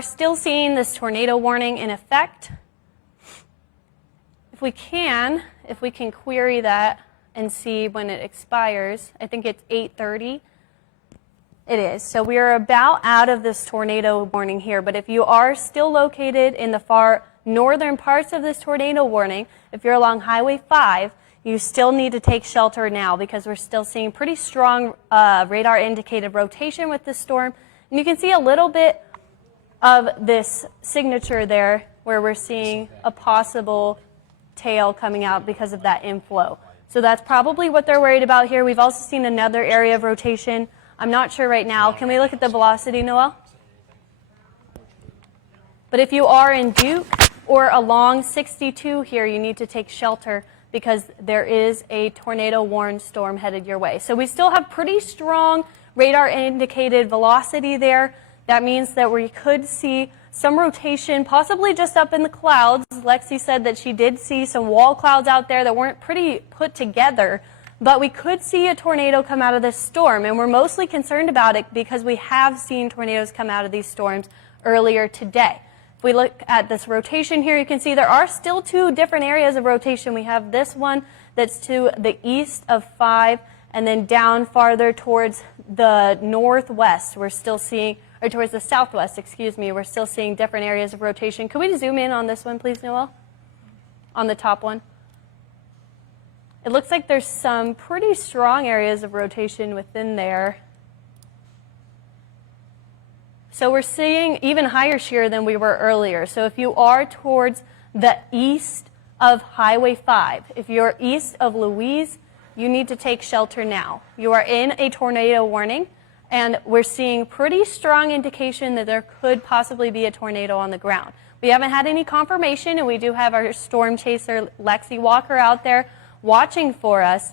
still seeing this tornado warning in effect. If we can query that and see when it expires, I think it's 8:30. It is. So we are about out of this tornado warning here, but if you are still located in the far northern parts of this tornado warning, if you're along Highway 5, you still need to take shelter now because we're still seeing pretty strong radar indicated rotation with this storm. And you can see a little bit of this signature there where we're seeing a possible tail coming out because of that inflow. So that's probably what they're worried about here. We've also seen another area of rotation. I'm not sure right now. Can we look at the velocity, Noel? But if you are in Duke or along 62 here, you need to take shelter because there is a tornado warned storm headed your way. So we still have pretty strong radar indicated velocity there. That means that we could see some rotation, possibly just up in the clouds. Lexi said that she did see some wall clouds out there that weren't pretty put together, but we could see a tornado come out of this storm, and we're mostly concerned about it because we have seen tornadoes come out of these storms earlier today. If we look at this rotation here, you can see there are still two different areas of rotation. We have this one that's to the east of 5, and then down farther towards the northwest, we're still seeing, or towards the southwest, excuse me, we're still seeing different areas of rotation. Could we zoom in on this one, please, Noel? On the top one. It looks like there's some pretty strong areas of rotation within there. So we're seeing even higher shear than we were earlier. So if you are towards the east of Highway 5, if you're east of Louise, you need to take shelter now. You are in a tornado warning, and we're seeing pretty strong indication that there could possibly be a tornado on the ground. We haven't had any confirmation, and we do have our storm chaser, Lexi Walker, out there watching for us.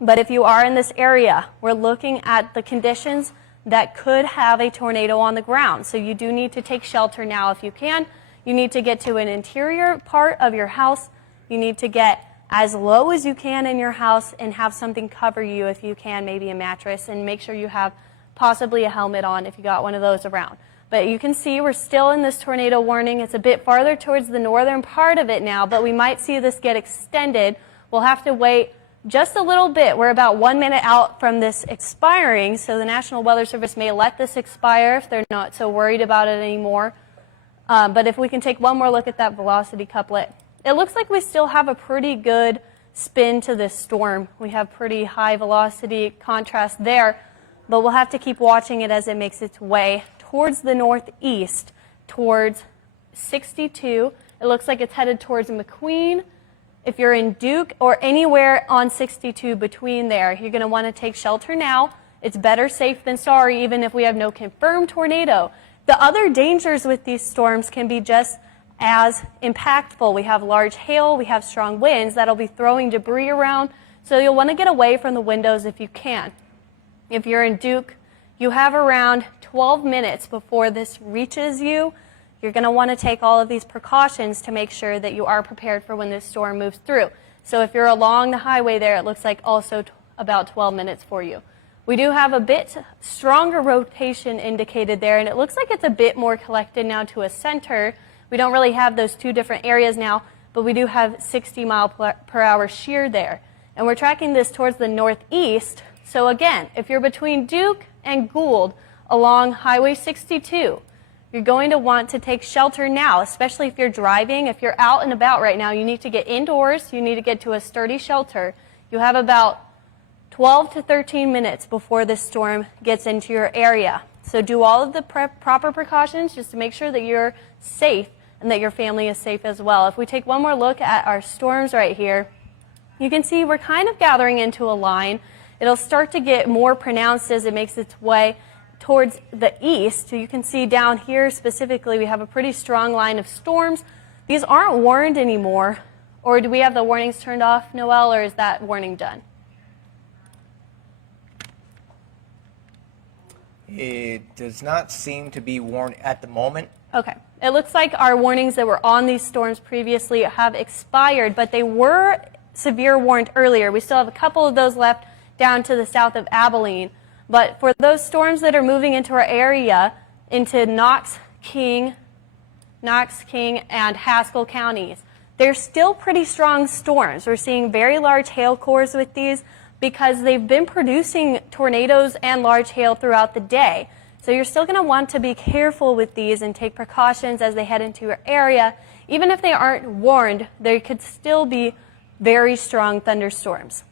But if you are in this area, we're looking at the conditions that could have a tornado on the ground. So you do need to take shelter now if you can. You need to get to an interior part of your house. You need to get as low as you can in your house and have something cover you if you can, maybe a mattress, and make sure you have possibly a helmet on if you got one of those around. But you can see we're still in this tornado warning. It's a bit farther towards the northern part of it now, but we might see this get extended. We'll have to wait just a little bit. We're about 1 minute out from this expiring, so the National Weather Service may let this expire if they're not so worried about it anymore. But if we can take one more look at that velocity couplet, it looks like we still have a pretty good spin to this storm. We have pretty high velocity contrast there, but we'll have to keep watching it as it makes its way towards the northeast, towards 62. It looks like it's headed towards McQueen. If you're in Duke or anywhere on 62 between there, you're going to want to take shelter now. It's better safe than sorry, even if we have no confirmed tornado. The other dangers with these storms can be just as impactful. We have large hail, we have strong winds that'll be throwing debris around, so you'll want to get away from the windows if you can. If you're in Duke, you have around 12 minutes before this reaches you. You're going to want to take all of these precautions to make sure that you are prepared for when this storm moves through. So if you're along the highway there, it looks like also about 12 minutes for you. We do have a bit stronger rotation indicated there, and it looks like it's a bit more collected now to a center. We don't really have those two different areas now, but we do have 60 mile per hour shear there. And we're tracking this towards the northeast. So again, if you're between Duke and Gould along Highway 62, you're going to want to take shelter now, especially if you're driving. If you're out and about right now, you need to get indoors. You need to get to a sturdy shelter. You have about 12 to 13 minutes before this storm gets into your area. So do all of the proper precautions just to make sure that you're safe and that your family is safe as well. If we take one more look at our storms right here, you can see we're kind of gathering into a line. It'll start to get more pronounced as it makes its way towards the east. So you can see down here specifically we have a pretty strong line of storms. These aren't warned anymore. Or do we have the warnings turned off, Noel, or is that warning done? It does not seem to be warned at the moment. Okay. It looks like our warnings that were on these storms previously have expired, but they were severe warned earlier. We still have a couple of those left down to the south of Abilene. But for those storms that are moving into our area, into Knox King, Knox, King, and Haskell counties. They're still pretty strong storms. We're seeing very large hail cores with these because they've been producing tornadoes and large hail throughout the day. So you're still going to want to be careful with these and take precautions as they head into your area. Even if they aren't warned, there could still be very strong thunderstorms.